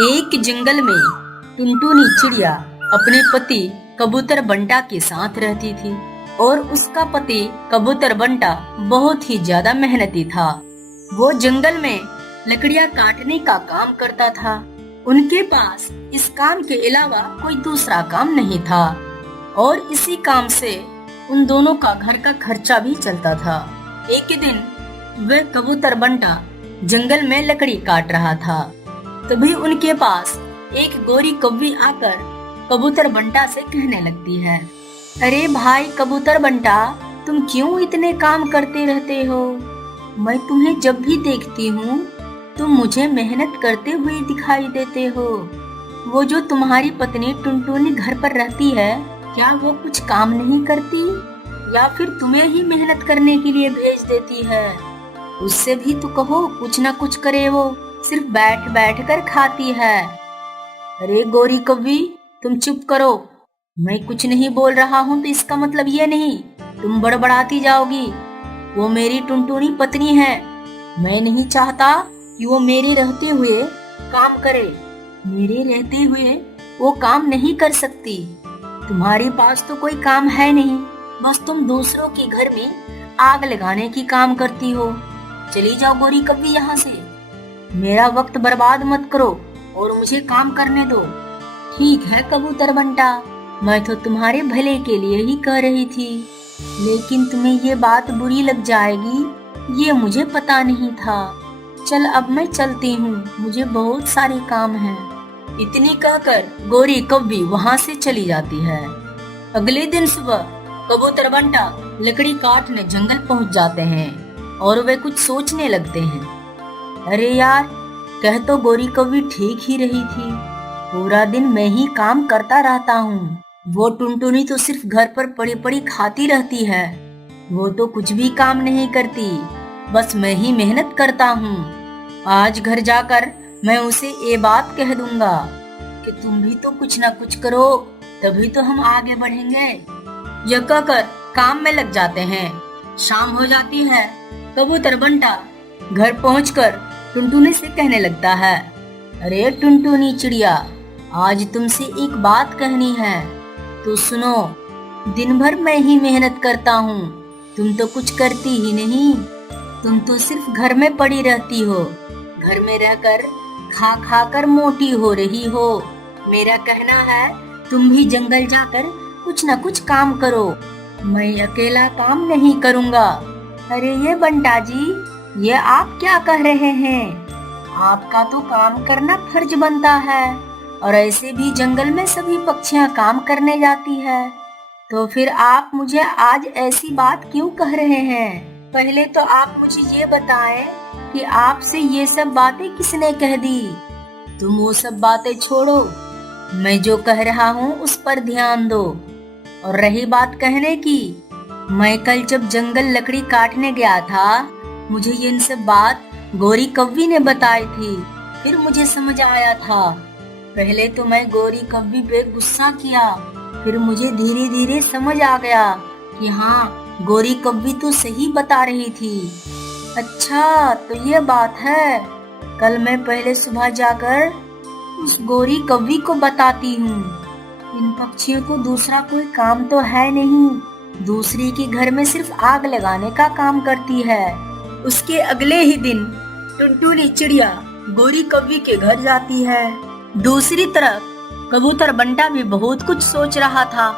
एक जंगल में टुनटुनी चिड़िया अपने पति कबूतर बंटा के साथ रहती थी और उसका पति कबूतर बंटा बहुत ही ज्यादा मेहनती था। वो जंगल में लकड़ियां काटने का काम करता था। उनके पास इस काम के अलावा कोई दूसरा काम नहीं था और इसी काम से उन दोनों का घर का खर्चा भी चलता था। एक दिन वह कबूतर बंटा जंगल में लकड़ी काट रहा था। तभी उनके पास एक गोरी कौवी आकर कबूतर बंटा से कहने लगती है, अरे भाई कबूतर बंटा, तुम क्यों इतने काम करते रहते हो? मैं तुम्हें जब भी देखती हूँ तुम मुझे मेहनत करते हुए दिखाई देते हो। वो जो तुम्हारी पत्नी टुनटुनी घर पर रहती है, क्या वो कुछ काम नहीं करती या फिर तुम्हें ही मेहनत करने के लिए भेज देती है? उससे भी तो कहो कुछ ना कुछ करे, वो सिर्फ बैठ बैठ कर खाती है। अरे गोरी कौवी, तुम चुप करो। मैं कुछ नहीं बोल रहा हूँ तो इसका मतलब ये नहीं तुम बड़बड़ाती जाओगी। वो मेरी टुनटुनी पत्नी है। मैं नहीं चाहता कि वो मेरे रहते हुए काम करे। मेरे रहते हुए वो काम नहीं कर सकती। तुम्हारे पास तो कोई काम है नहीं, बस तुम दूसरों के घर में आग लगाने की काम करती हो। चली जाओ गोरी कौवी यहाँ से। मेरा वक्त बर्बाद मत करो और मुझे काम करने दो। ठीक है कबूतर बंटा, मैं तो तुम्हारे भले के लिए ही कह रही थी, लेकिन तुम्हें ये बात बुरी लग जाएगी ये मुझे पता नहीं था। चल अब मैं चलती हूँ, मुझे बहुत सारे काम हैं। इतनी कहकर गोरी कौवी वहाँ से चली जाती है। अगले दिन सुबह कबूतर बंटा लकड़ी काटने जंगल पहुँच जाते हैं और वे कुछ सोचने लगते हैं। अरे यार, कह तो गोरी कौवी ठीक ही रही थी। पूरा दिन मैं ही काम करता रहता हूँ। वो टुनटुनी तो सिर्फ घर पर पड़ी पड़ी खाती रहती है। वो तो कुछ भी काम नहीं करती, बस मैं ही मेहनत करता हूँ। आज घर जाकर मैं उसे ये बात कह दूंगा कि तुम भी तो कुछ ना कुछ करो, तभी तो हम आगे बढ़ेंगे। यह कहकर काम में लग जाते हैं। शाम हो जाती है। कबूतर बंटा घर पहुंचकर टुनटुनी से कहने लगता है, अरे टुनटुनी चिड़िया, आज तुमसे एक बात कहनी है तो सुनो। दिन भर मैं ही मेहनत करता हूँ, तुम तो कुछ करती ही नहीं। तुम तो सिर्फ घर में पड़ी रहती हो, घर में रहकर खा खा कर मोटी हो रही हो। मेरा कहना है तुम भी जंगल जाकर कुछ न कुछ काम करो। मैं अकेला काम नहीं करूँगा। अरे ये बंटा जी, ये आप क्या कह रहे हैं? आपका तो काम करना फर्ज बनता है और ऐसे भी जंगल में सभी पक्षियां काम करने जाती है, तो फिर आप मुझे आज ऐसी बात क्यों कह रहे हैं? पहले तो आप मुझे ये बताएं कि आपसे ये सब बातें किसने कह दी? तुम वो सब बातें छोड़ो, मैं जो कह रहा हूँ उस पर ध्यान दो। और रही बात कहने की, मैं कल जब जंगल लकड़ी काटने गया था, मुझे ये सब बात गोरी कौवी ने बताई थी। फिर मुझे समझ आया था। पहले तो मैं गोरी कौवी पे गुस्सा किया, फिर मुझे धीरे धीरे समझ आ गया कि हाँ, गोरी कौवी तो सही बता रही थी। अच्छा तो ये बात है। कल मैं पहले सुबह जाकर उस गोरी कौवी को बताती हूँ। इन पक्षियों को दूसरा कोई काम तो है नहीं, दूसरी के घर में सिर्फ आग लगाने का काम करती है। उसके अगले ही दिन टुनटुनी चिड़िया गोरी कौवी के घर जाती है। दूसरी तरफ कबूतर बंटा भी बहुत कुछ सोच रहा था।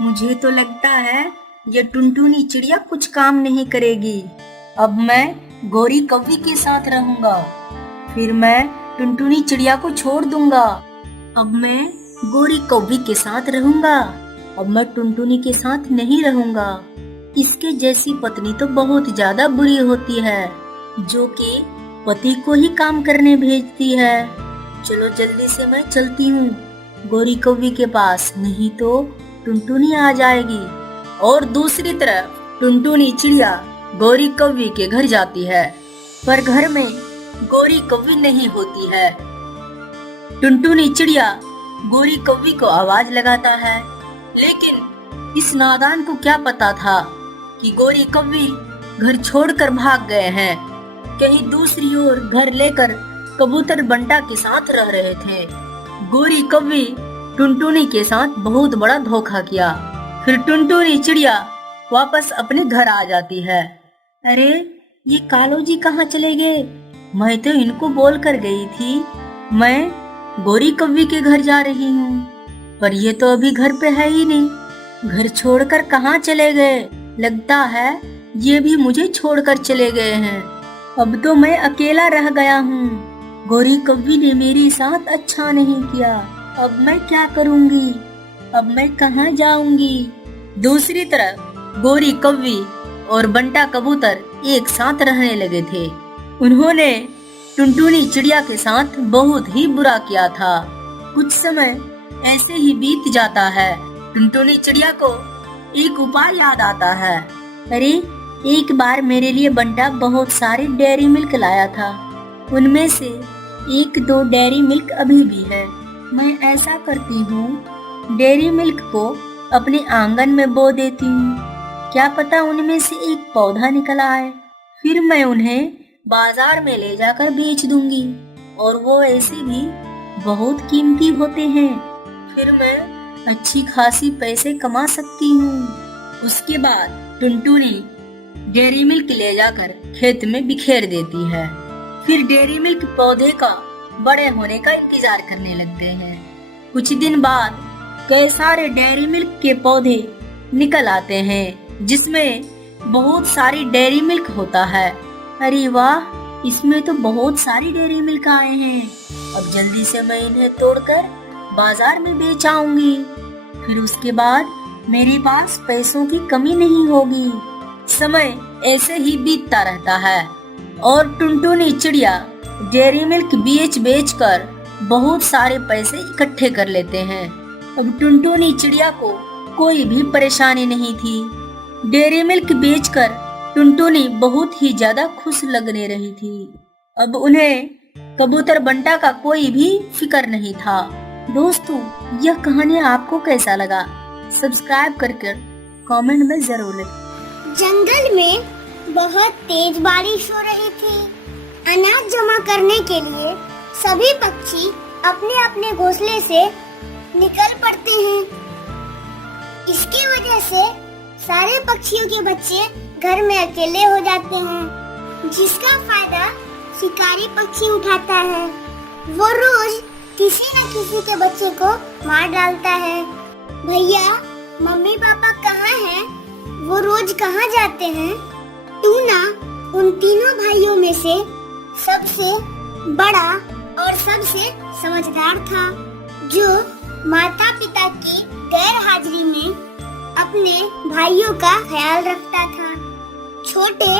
मुझे तो लगता है ये टुनटुनी चिड़िया कुछ काम नहीं करेगी। अब मैं गोरी कौवी के साथ रहूंगा, फिर मैं टुनटुनी चिड़िया को छोड़ दूंगा। अब मैं गोरी कौवी के साथ रहूंगा, अब मैं टुनटुनी के साथ नहीं रहूंगा। इसके जैसी पत्नी तो बहुत ज्यादा बुरी होती है, जो कि पति को ही काम करने भेजती है। चलो जल्दी से मैं चलती हूँ गोरी कौवी के पास, नहीं तो टुनटुनी आ जाएगी। और दूसरी तरफ टुनटुनी चिड़िया गोरी कौवी के घर जाती है, पर घर में गोरी कौवी नहीं होती है। टुनटुनी चिड़िया गोरी कौवी को आवाज लगाता है, लेकिन इस नादान को क्या पता था कि गोरी कौवी घर छोड़कर भाग गए हैं। कहीं दूसरी ओर घर लेकर कबूतर बंटा के साथ रह रहे थे। गोरी कौवी टुनटुनी के साथ बहुत बड़ा धोखा किया। फिर टुनटुनी चिड़िया वापस अपने घर आ जाती है। अरे ये कालो जी कहाँ चले गए? मैं तो इनको बोल कर गई थी मैं गोरी कौवी के घर जा रही हूँ, पर ये तो अभी घर पे है ही नहीं। घर छोड़कर कहाँ चले गए? लगता है ये भी मुझे छोड़कर चले गए हैं। अब तो मैं अकेला रह गया हूँ। गोरी कौवी ने मेरे साथ अच्छा नहीं किया। अब मैं क्या करूँगी? अब मैं कहाँ जाऊँगी? दूसरी तरफ गोरी कौवी और बंटा कबूतर एक साथ रहने लगे थे। उन्होंने टुनटुनी चिड़िया के साथ बहुत ही बुरा किया था। कुछ समय ऐसे ही बीत जाता है। टुनटुनी चिड़िया को एक उपाय याद आता है। अरे एक बार मेरे लिए बंटा बहुत सारे डेयरी मिल्क लाया था। उनमें से 1-2 डेयरी मिल्क अभी भी है। मैं ऐसा करती हूँ, डेयरी मिल्क को अपने आंगन में बो देती हूँ। क्या पता उनमें से एक पौधा निकल आए। फिर मैं उन्हें बाजार में ले जाकर बेच दूंगी और वो ऐसे भी बहुत कीमती होते हैं। फिर मैं अच्छी खासी पैसे कमा सकती हूँ। उसके बाद टुनटुनी डेयरी मिल्क ले जाकर खेत में बिखेर देती है। फिर डेयरी मिल्क पौधे का बड़े होने का इंतजार करने लगते हैं। कुछ दिन बाद कई सारे डेयरी मिल्क के पौधे निकल आते हैं, जिसमें बहुत सारी डेयरी मिल्क होता है। अरे वाह, इसमें तो बहुत सारी डेयरी मिल्क आए हैं। अब जल्दी से मैं इन्हें तोड़कर बाजार में बेच आऊंगी। फिर उसके बाद मेरे पास पैसों की कमी नहीं होगी। समय ऐसे ही बीतता रहता है और टुनटुनी चिड़िया डेयरी मिल्क बेच कर बहुत सारे पैसे इकट्ठे कर लेते हैं। अब टुनटुनी चिड़िया को कोई भी परेशानी नहीं थी। डेयरी मिल्क बेचकर टुनटुनी बहुत ही ज्यादा खुश लगने रही थी। अब उन्हें कबूतर बंटा का कोई भी फिक्र नहीं था। दोस्तों, यह कहानी आपको कैसा लगा? सब्सक्राइब करके कमेंट में जरूर लिखें। जंगल में बहुत तेज बारिश हो रही थी। अनाज जमा करने के लिए सभी पक्षी अपने अपने घोंसले से निकल पड़ते हैं। इसकी वजह से सारे पक्षियों के बच्चे घर में अकेले हो जाते हैं, जिसका फायदा शिकारी पक्षी उठाता है। वो रोज किसी न किसी के बच्चे को मार डालता है। भैया, मम्मी पापा कहाँ हैं? वो रोज कहाँ जाते हैं? टूना उन तीनों भाइयों में से सबसे बड़ा और सबसे समझदार था, जो माता पिता की गैर हाजिरी में अपने भाइयों का ख्याल रखता था। छोटे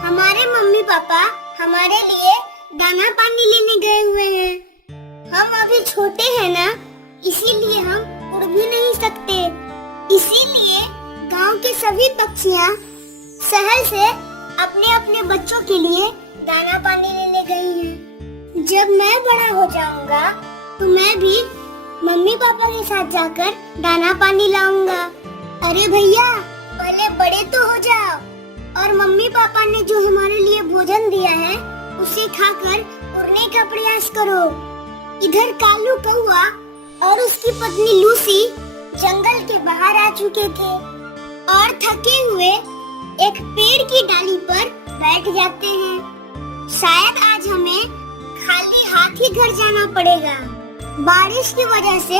हमारे मम्मी पापा हमारे लिए दाना पानी लेने गए हुए हैं। हम अभी छोटे हैं ना, इसीलिए हम उड़ भी नहीं सकते। इसीलिए गांव के सभी पक्षियां शहर से अपने अपने बच्चों के लिए दाना पानी लेने गई हैं। जब मैं बड़ा हो जाऊंगा तो मैं भी मम्मी पापा के साथ जाकर दाना पानी लाऊंगा। अरे भैया, पहले बड़े तो हो जाओ और मम्मी पापा ने जो हमारे लिए भोजन दिया है उसे खाकर उड़ने का प्रयास करो। इधर कालू कौआ और उसकी पत्नी लूसी जंगल के बाहर आ चुके थे और थके हुए एक पेड़ की डाली पर बैठ जाते हैं। शायद आज हमें खाली हाथ ही घर जाना पड़ेगा। बारिश की वजह से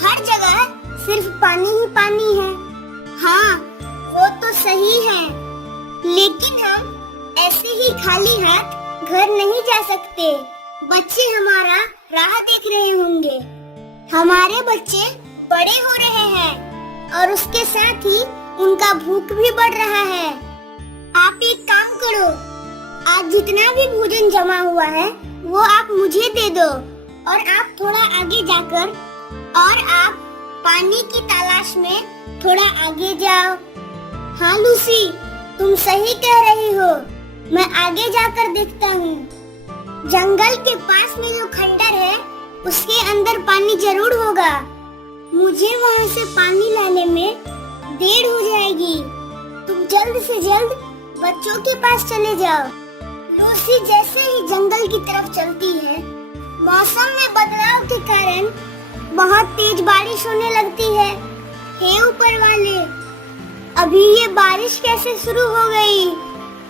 हर जगह सिर्फ पानी ही पानी है। हाँ, वो तो सही है, लेकिन हम ऐसे ही खाली हाथ घर नहीं जा सकते। बच्चे हमारा राह देख रहे होंगे। हमारे बच्चे बड़े हो रहे हैं और उसके साथ ही उनका भूख भी बढ़ रहा है। आप एक काम करो, आज जितना भी भोजन जमा हुआ है वो आप मुझे दे दो और आप थोड़ा आगे जाकर और आप पानी की तलाश में थोड़ा आगे जाओ। हाँ लूसी, तुम सही कह रही हो। मैं आगे जाकर देखता हूँ। जंगल के पास में जो खंडर है उसके अंदर पानी जरूर होगा। मुझे वहाँ से पानी लाने में देर हो जाएगी। तुम जल्द से जल्द बच्चों के पास चले जाओ। लूसी जैसे ही जंगल की तरफ चलती है, मौसम में बदलाव के कारण बहुत तेज बारिश होने लगती है। हे ऊपर वाले, अभी ये बारिश कैसे शुरू हो गई?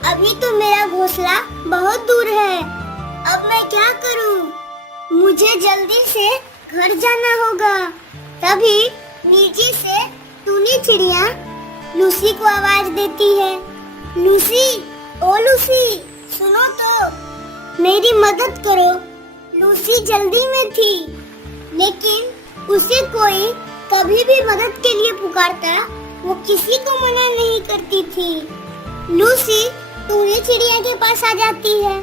अभी तो मेरा घोंसला बहुत दूर है। अब मैं क्या करूं? मुझे जल्दी से घर जाना होगा। तभी नीचे से टूनी चिड़िया लूसी को आवाज देती है। लूसी, ओ लूसी, सुनो तो, मेरी मदद करो। लूसी जल्दी में थी, लेकिन उसे कोई कभी भी मदद के लिए पुकारता, वो किसी को मना नहीं करती थी। लूसी टूनी चिड़िया के पास आ जाती है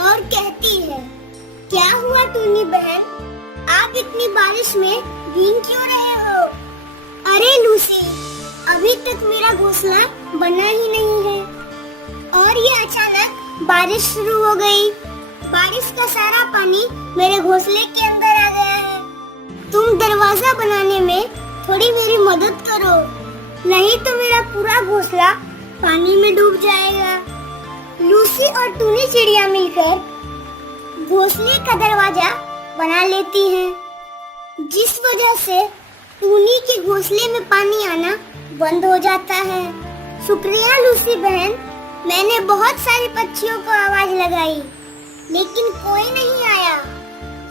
और कहती है, क्या हुआ टूनी बहन, आप इतनी बारिश में भीग क्यों रहे हो? अरे लूसी, अभी तक मेरा घोंसला बना ही नहीं है और ये अचानक बारिश शुरू हो गई। बारिश का सारा पानी मेरे घोंसले के अंदर आ गया है। तुम दरवाजा बनाने में थोड़ी मेरी मदद करो, नहीं तो मेरा पूरा घोंसला पानी में डूब जाएगा। लूसी और टूनी चिड़िया मिलकर घोंसले का दरवाजा बना लेती हैं, जिस वजह से टूनी के घोंसले में पानी आना बंद हो जाता है। शुक्रिया लूसी बहन, मैंने बहुत सारे पक्षियों को आवाज लगाई, लेकिन कोई नहीं आया।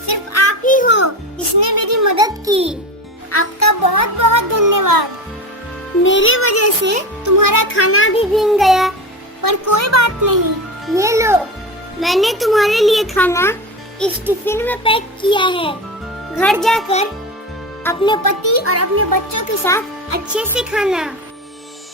सिर्फ आप ही हो जिसने मेरी मदद की। आपका बहुत बहुत धन्यवाद। मेरे वजह से तुम्हारा खाना भी भीग गया, पर कोई बात नहीं। ये लो, मैंने तुम्हारे लिए खाना इस टिफिन में पैक किया है। घर जाकर अपने पति और अपने बच्चों के साथ अच्छे से खाना।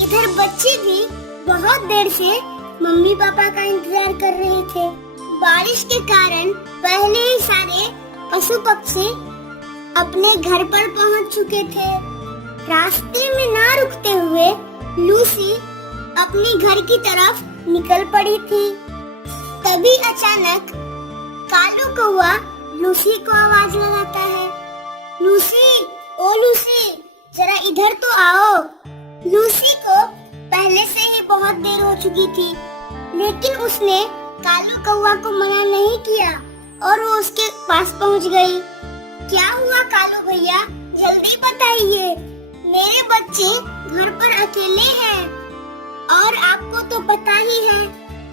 इधर बच्चे भी बहुत देर से मम्मी पापा का इंतजार कर रहे थे। बारिश के कारण पहले ही सारे पशु पक्षी अपने घर पर पहुंच चुके थे। रास्ते में ना रुकते हुए लूसी अपने घर की तरफ निकल पड़ी थी। तभी अचानक कालू कौवा लूसी को आवाज लगाता है, लूसी, ओ लूसी, जरा इधर तो आओ। लूसी को पहले से ही बहुत देर हो चुकी थी, लेकिन उसने कालू कौवा को मना नहीं किया और वो उसके पास पहुंच गई। क्या हुआ कालू भैया, जल्दी बताइए। मेरे बच्चे घर पर अकेले हैं और आपको तो पता ही है,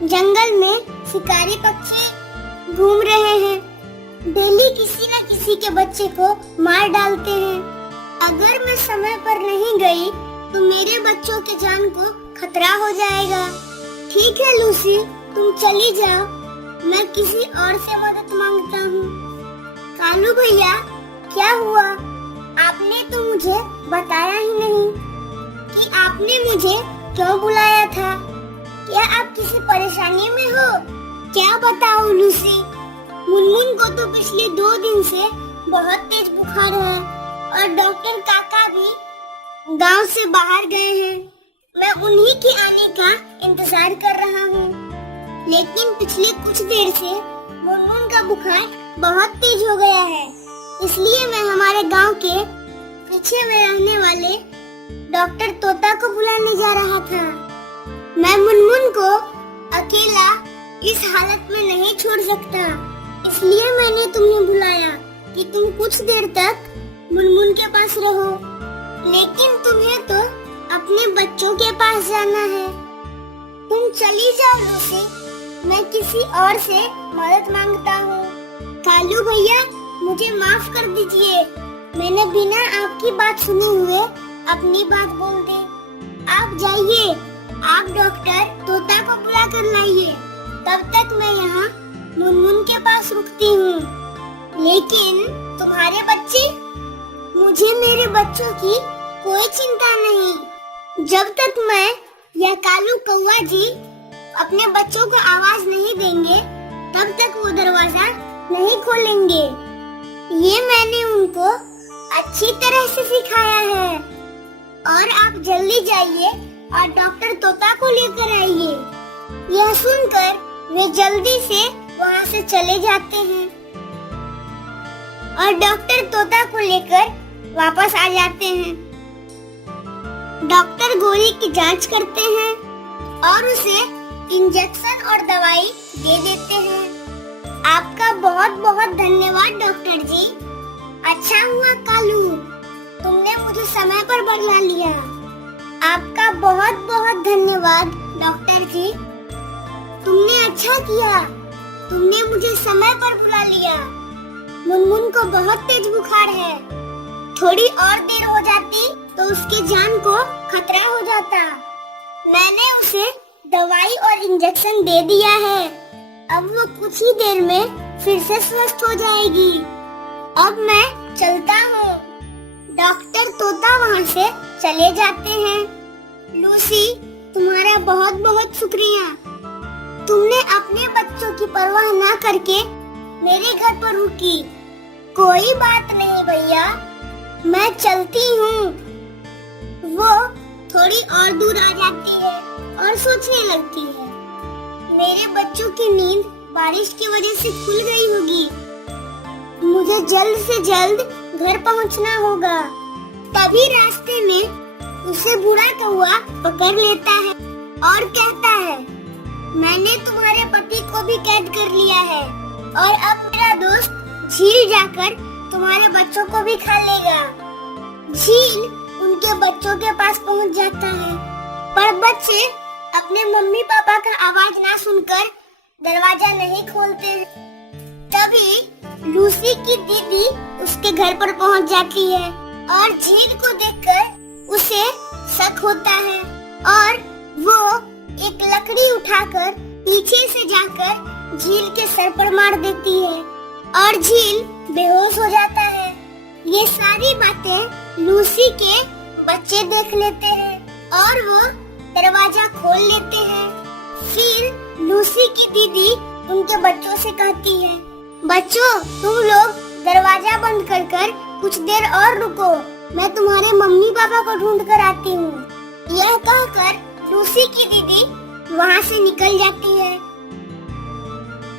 जंगल में शिकारी पक्षी घूम रहे हैं। डेली किसी न किसी के बच्चे को मार डालते हैं। अगर मैं समय पर नहीं गई तो मेरे बच्चों के जान को खतरा हो जाएगा। ठीक है लूसी, तुम चली जाओ, मैं किसी और से मदद मांगता हूँ। कालू भैया, क्या हुआ? आपने तो मुझे बताया ही नहीं कि आपने मुझे क्यों बुलाया था। क्या आप किसी परेशानी में हो? क्या बताओ लूसी, मुनमुन को तो पिछले 2 दिन से बहुत तेज बुखार है और डॉक्टर काका भी गांव से बाहर गए हैं। मैं उन्हीं के आने का इंतजार कर रहा हूँ, लेकिन पिछले कुछ देर से मुनमुन का बुखार बहुत तेज हो गया है। इसलिए मैं हमारे गांव के पीछे में रहने वाले डॉक्टर तोता को बुलाने जा रहा था। मैं मुनमुन को अकेला इस हालत में नहीं छोड़ सकता, इसलिए मैंने तुम्हें बुलाया कि तुम कुछ देर तक मुनमुन के पास रहो। लेकिन तुम्हें तो अपने बच्चों के पास जाना है। तुम चली जाओ लूसी, मैं किसी और से मदद मांगता हूँ। कालू भैया, मुझे माफ कर दीजिए, मैंने बिना आपकी बात सुने हुए अपनी बात बोल दी। आप जाइए, आप डॉक्टर तोता को बुला कर लाइए। तब तक मैं यहाँ मुनमुन के पास रुकती हूँ। लेकिन तुम्हारे बच्चे? मुझे मेरे बच्चों की कोई चिंता नहीं। जब तक मैं या कालू कौवा जी अपने बच्चों को आवाज नहीं देंगे, तब तक वो दरवाजा नहीं खोलेंगे। ये मैंने उनको अच्छी तरह से सिखाया है। और आप जल्दी जाइए और डॉक्टर तोता को लेकर आइए। यह सुनकर वे जल्दी से वहाँ से चले जाते हैं और डॉक्टर तोता को लेकर वापस आ जाते हैं। डॉक्टर गोली की जांच करते हैं और उसे इंजेक्शन और दवाई दे देते हैं। आपका बहुत बहुत धन्यवाद डॉक्टर जी। अच्छा हुआ कालू, तुमने मुझे समय पर बुला लिया। आपका बहुत बहुत धन्यवाद डॉक्टर जी। तुमने अच्छा किया, तुमने मुझे समय पर बुला लिया। मुनमुन को बहुत तेज बुखार है, थोड़ी और देर हो जाती तो उसकी जान को खतरा हो जाता। मैंने उसे दवाई और इंजेक्शन दे दिया है। अब वो कुछ ही देर में फिर से स्वस्थ हो जाएगी। अब मैं चलता हूँ। डॉक्टर तोता वहाँ से चले जाते हैं। लूसी, तुम्हारा बहुत बहुत शुक्रिया। तुमने अपने बच्चों की परवाह ना करके मेरे घर पर रुकी। कोई बात नहीं भैया, मैं चलती हूँ। वो थोड़ी और दूर आ जाती है और सोचने लगती है, मेरे बच्चों की नींद बारिश की वजह से खुल गई होगी। मुझे जल्द से जल्द घर पहुँचना होगा। तभी रास्ते में उसे बूढ़ा कौवा पकड़ लेता है और कहता है, मैंने तुम्हारे पति को भी कैद कर लिया है और अब मेरा दोस्त झील जाकर तुम्हारे बच्चों को भी खा लेगा। झील उनके बच्चों के पास पहुंच जाता है, पर बच्चे अपने मम्मी पापा का आवाज ना सुनकर दरवाजा नहीं खोलते। तभी लूसी की दीदी उसके घर पर पहुंच जाती है और झील को देखकर उसे शक होता है और वो एक लकड़ी उठाकर पीछे से जाकर झील के सर पर मार देती है और झील बेहोश हो जाता है। ये सारी बातें लूसी के बच्चे देख लेते हैं और वो दरवाजा खोल लेते हैं। फिर लूसी की दीदी उनके बच्चों से कहती है, बच्चों तुम लोग दरवाजा बंद कर कुछ देर और रुको, मैं तुम्हारे मम्मी पापा को ढूंढ कर आती हूँ। यह कहकर लूसी की दीदी वहाँ से निकल जाती है।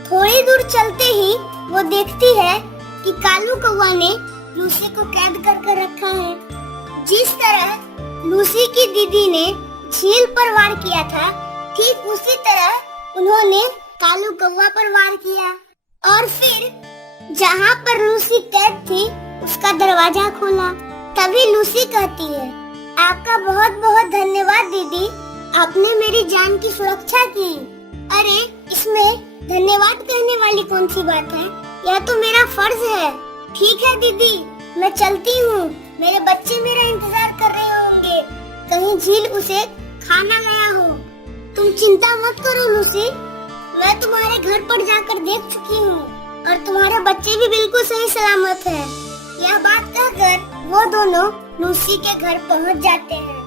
थोड़ी दूर चलते ही वो देखती है कि कालू कौवा ने लूसी को कैद कर रखा है। जिस तरह लूसी की दीदी ने झील पर वार किया था, ठीक उसी तरह उन्होंने कालू कौवा पर वार किया और फिर जहाँ पर लूसी कैद थी उसका दरवाजा खोला। तभी लूसी कहती है, आपका बहुत बहुत धन्यवाद दीदी, आपने मेरी जान की सुरक्षा की। अरे इसमें धन्यवाद कहने वाली कौन सी बात है, यह तो मेरा फर्ज है। ठीक है दीदी, मैं चलती हूँ, मेरे बच्चे मेरा इंतजार कर रहे होंगे, कहीं झील उसे खा ना गया हो। तुम चिंता मत करो लूसी, मैं तुम्हारे घर पर जाकर देख चुकी हूँ और तुम्हारे बच्चे भी बिल्कुल सही सलामत हैं। यह बात कहकर वो दोनों लूसी के घर पहुँच जाते हैं।